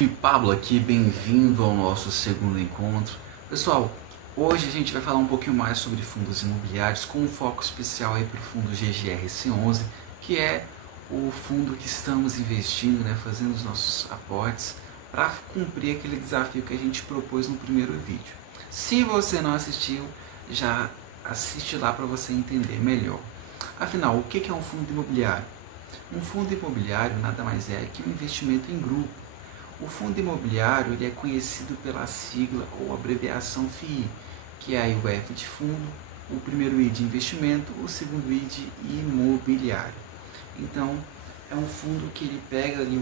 E Pablo aqui, bem-vindo ao nosso segundo encontro. Pessoal, hoje a gente vai falar um pouquinho mais sobre fundos imobiliários, com um foco especial aí para o fundo GGRC11, que é o fundo que estamos investindo, fazendo os nossos aportes para cumprir aquele desafio que a gente propôs no primeiro vídeo. Se você não assistiu, já assiste lá para você entender melhor. Afinal, o que é um fundo imobiliário? Um fundo imobiliário nada mais é que um investimento em grupo. O fundo imobiliário ele é conhecido pela sigla ou abreviação FII, que é o F de fundo, o primeiro I de investimento, o segundo I de imobiliário. Então, é um fundo que ele pega ali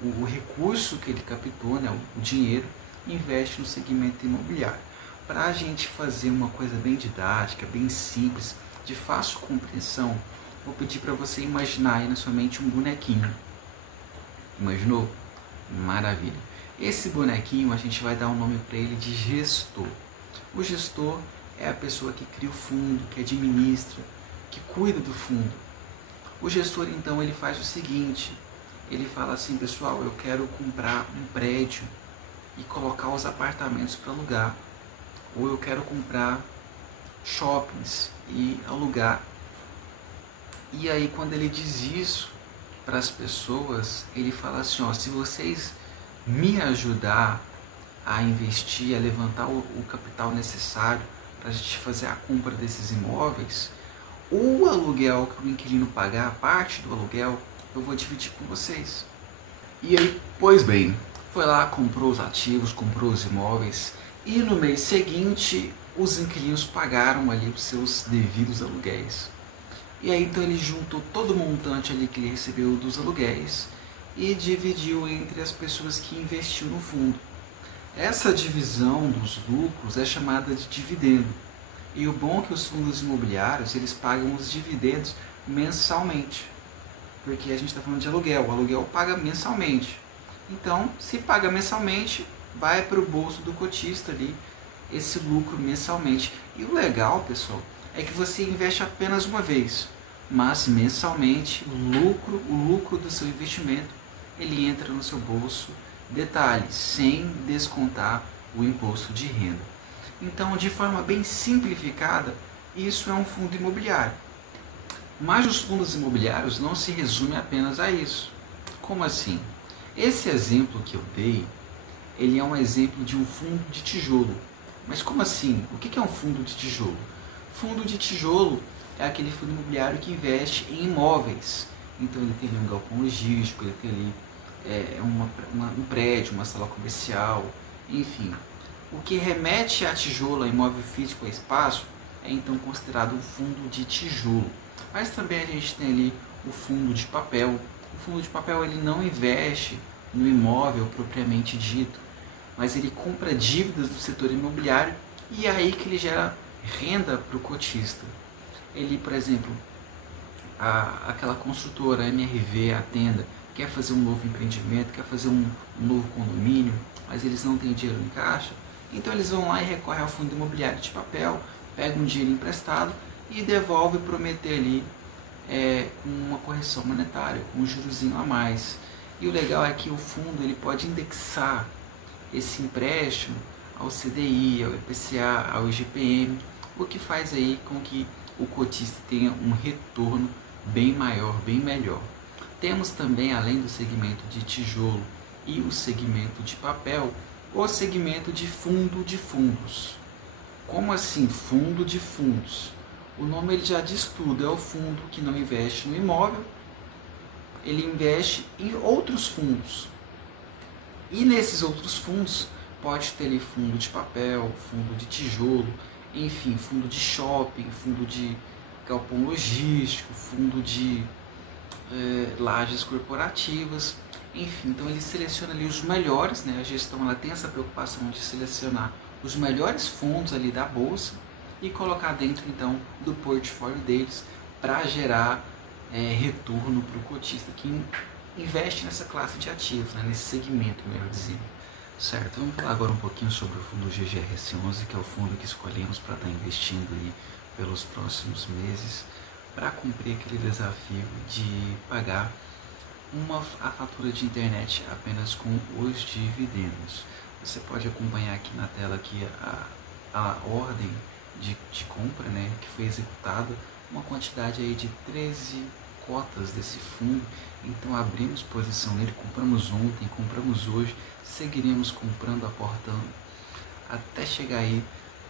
o recurso que ele captou, o dinheiro, e investe no segmento imobiliário. Para a gente fazer uma coisa bem didática, bem simples, de fácil compreensão, vou pedir para você imaginar aí na sua mente um bonequinho. Imaginou? Maravilha. Esse bonequinho a gente vai dar um nome para ele de gestor. O gestor é a pessoa que cria o fundo, que administra, que cuida do fundo. O gestor então ele faz o seguinte, ele fala assim, pessoal, eu quero comprar um prédio e colocar os apartamentos para alugar, ou eu quero comprar shoppings e alugar. E aí quando ele diz isso para as pessoas, ele fala assim, se vocês me ajudar a investir, a levantar o capital necessário para a gente fazer a compra desses imóveis, o aluguel que o inquilino pagar, a parte do aluguel, eu vou dividir com vocês. E aí, pois bem, foi lá, comprou os ativos, comprou os imóveis, e no mês seguinte os inquilinos pagaram ali os seus devidos aluguéis. E aí então ele juntou todo o montante ali que ele recebeu dos aluguéis e dividiu entre as pessoas que investiu no fundo. Essa divisão dos lucros é chamada de dividendo. E o bom é que os fundos imobiliários eles pagam os dividendos mensalmente. Porque a gente está falando de aluguel, o aluguel paga mensalmente. Então, se paga mensalmente, vai para o bolso do cotista ali esse lucro mensalmente. E o legal, pessoal, é que você investe apenas uma vez, mas mensalmente o lucro do seu investimento ele entra no seu bolso, detalhe, sem descontar o imposto de renda. Então, de forma bem simplificada, isso é um fundo imobiliário. Mas os fundos imobiliários não se resumem apenas a isso. Como assim? Esse exemplo que eu dei, ele é um exemplo de um fundo de tijolo. Mas como assim? O que é um fundo de tijolo? Fundo de tijolo é aquele fundo imobiliário que investe em imóveis. Então ele tem ali um galpão logístico, ele tem ali um prédio, uma sala comercial, enfim. O que remete a tijolo, a imóvel físico, a espaço, é então considerado um fundo de tijolo. Mas também a gente tem ali o fundo de papel. O fundo de papel ele não investe no imóvel propriamente dito, mas ele compra dívidas do setor imobiliário e é aí que ele gera renda para o cotista. Ele, por exemplo, aquela construtora, a MRV, a Tenda, quer fazer um novo empreendimento, quer fazer um novo condomínio, mas eles não têm dinheiro em caixa, então eles vão lá e recorrem ao fundo imobiliário de papel, pegam um dinheiro emprestado e devolve prometer ali com uma correção monetária, com um jurozinho a mais. E o legal é que o fundo ele pode indexar esse empréstimo ao CDI, ao IPCA, ao IGPM, o que faz aí com que o cotista tenha um retorno bem maior, bem melhor. Temos também, além do segmento de tijolo e o segmento de papel, o segmento de fundo de fundos. Como assim fundo de fundos? O nome ele já diz tudo, é o fundo que não investe no imóvel, ele investe em outros fundos. E nesses outros fundos, pode ter ali fundo de papel, fundo de tijolo, enfim, fundo de shopping, fundo de galpão logístico, fundo de lajes corporativas, enfim. Então ele seleciona ali os melhores, a gestão ela tem essa preocupação de selecionar os melhores fundos ali da bolsa e colocar dentro então do portfólio deles para gerar retorno para o cotista que investe nessa classe de ativos, nesse segmento, melhor dizendo. Certo, vamos falar agora um pouquinho sobre o fundo GGRC11, que é o fundo que escolhemos para estar investindo aí pelos próximos meses, para cumprir aquele desafio de pagar a fatura de internet apenas com os dividendos. Você pode acompanhar aqui na tela aqui a ordem de compra, né, que foi executada, uma quantidade aí de 13 cotas desse fundo. Então abrimos posição nele, compramos ontem, compramos hoje, seguiremos comprando, aportando, até chegar aí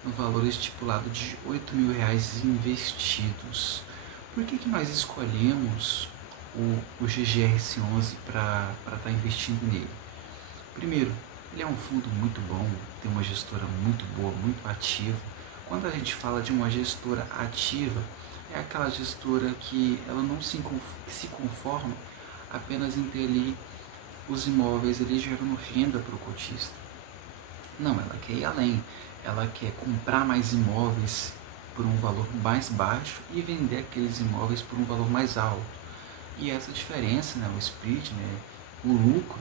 no valor estipulado de R$ 8.000 investidos. Por que nós escolhemos o GGRC11 para estar investindo nele? Primeiro, ele é um fundo muito bom, tem uma gestora muito boa, muito ativa. Quando a gente fala de uma gestora ativa, é aquela gestora que ela não se conforma apenas em ter ali os imóveis ali gerando renda para o cotista. Não, ela quer ir além. Ela quer comprar mais imóveis por um valor mais baixo e vender aqueles imóveis por um valor mais alto. E essa diferença, né, o spread, né, o lucro,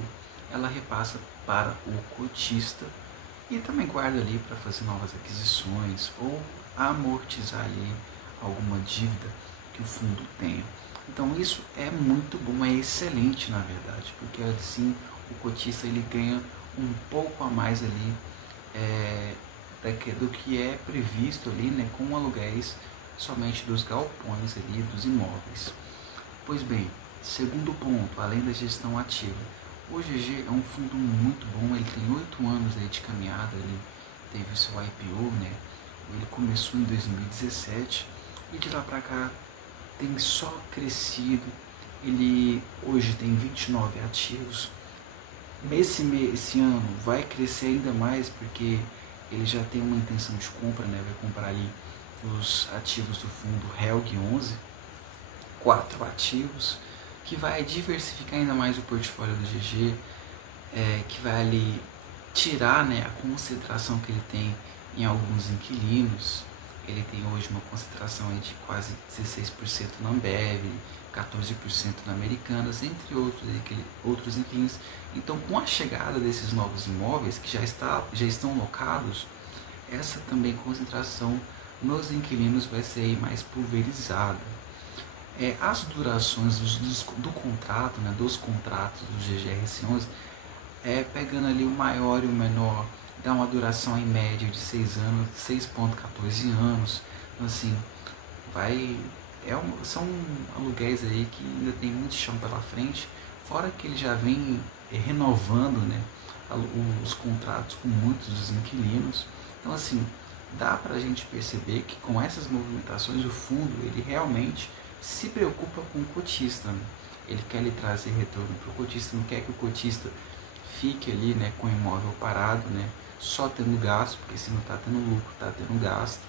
ela repassa para o cotista e também guarda ali para fazer novas aquisições ou amortizar ali alguma dívida que o fundo tenha. Então isso é muito bom, é excelente na verdade, porque assim o cotista ele ganha um pouco a mais ali do que é previsto ali, né, com aluguéis somente dos galpões ali, dos imóveis. Pois bem, segundo ponto, além da gestão ativa, o GG é um fundo muito bom, ele tem 8 anos aí de caminhada, ele teve o seu IPO, né, ele começou em 2017 e de lá para cá tem só crescido. Ele hoje tem 29 ativos. Esse ano vai crescer ainda mais porque ele já tem uma intenção de compra, né? Vai comprar ali os ativos do fundo HELG 11, 4 ativos, que vai diversificar ainda mais o portfólio do GG, que vai ali tirar, né, a concentração que ele tem em alguns inquilinos. Ele tem hoje uma concentração aí de quase 16% na Ambev, 14% na Americanas, entre outros inquilinos. Então, com a chegada desses novos imóveis que já estão locados, essa também concentração nos inquilinos vai ser mais pulverizada. As durações do contrato, né, dos contratos do GGRC11, pegando ali o maior e o menor, dá uma duração em média de 6 anos, 6,14 anos. Então, assim, são aluguéis aí que ainda tem muito chão pela frente, fora que ele já vem renovando, né, os contratos com muitos dos inquilinos. Então, assim, dá para a gente perceber que com essas movimentações o fundo ele realmente se preocupa com o cotista, né? Ele quer lhe trazer retorno para o cotista, não quer que o cotista fique ali, né, com o imóvel parado, né, só tendo gasto, porque se não está tendo lucro, está tendo gasto.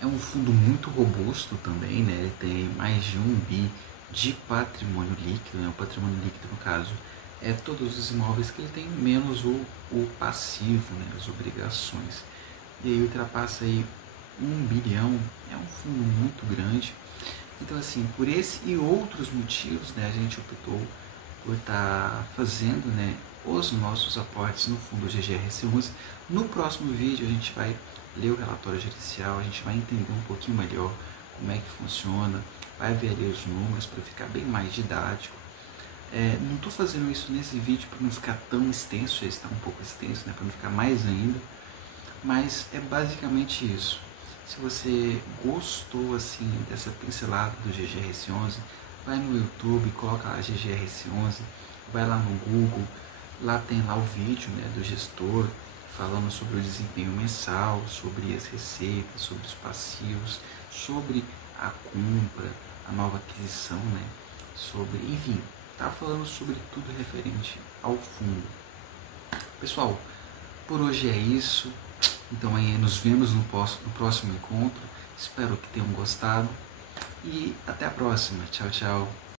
É um fundo muito robusto também, né, ele tem mais de 1 bi de patrimônio líquido, né, o patrimônio líquido no caso é todos os imóveis que ele tem, menos o passivo, né, as obrigações. E aí ultrapassa aí 1 bilhão, é um fundo muito grande. Então, assim, por esse e outros motivos, né, a gente optou por estar fazendo, né, os nossos aportes no fundo GGRC11. No próximo vídeo a gente vai ler o relatório gerencial, a gente vai entender um pouquinho melhor como é que funciona, vai ver ali os números para ficar bem mais didático. Não estou fazendo isso nesse vídeo para não ficar tão extenso, já está um pouco extenso, né, para não ficar mais ainda, mas é basicamente isso. Se você gostou assim dessa pincelada do GGRC11, vai no YouTube, coloca lá GGRC11, vai lá no Google, lá tem lá o vídeo, né, do gestor falando sobre o desempenho mensal, sobre as receitas, sobre os passivos, sobre a compra, a nova aquisição, né, enfim, tá falando sobre tudo referente ao fundo. Pessoal, por hoje é isso. Então aí nos vemos no próximo encontro. Espero que tenham gostado e até a próxima. Tchau, tchau.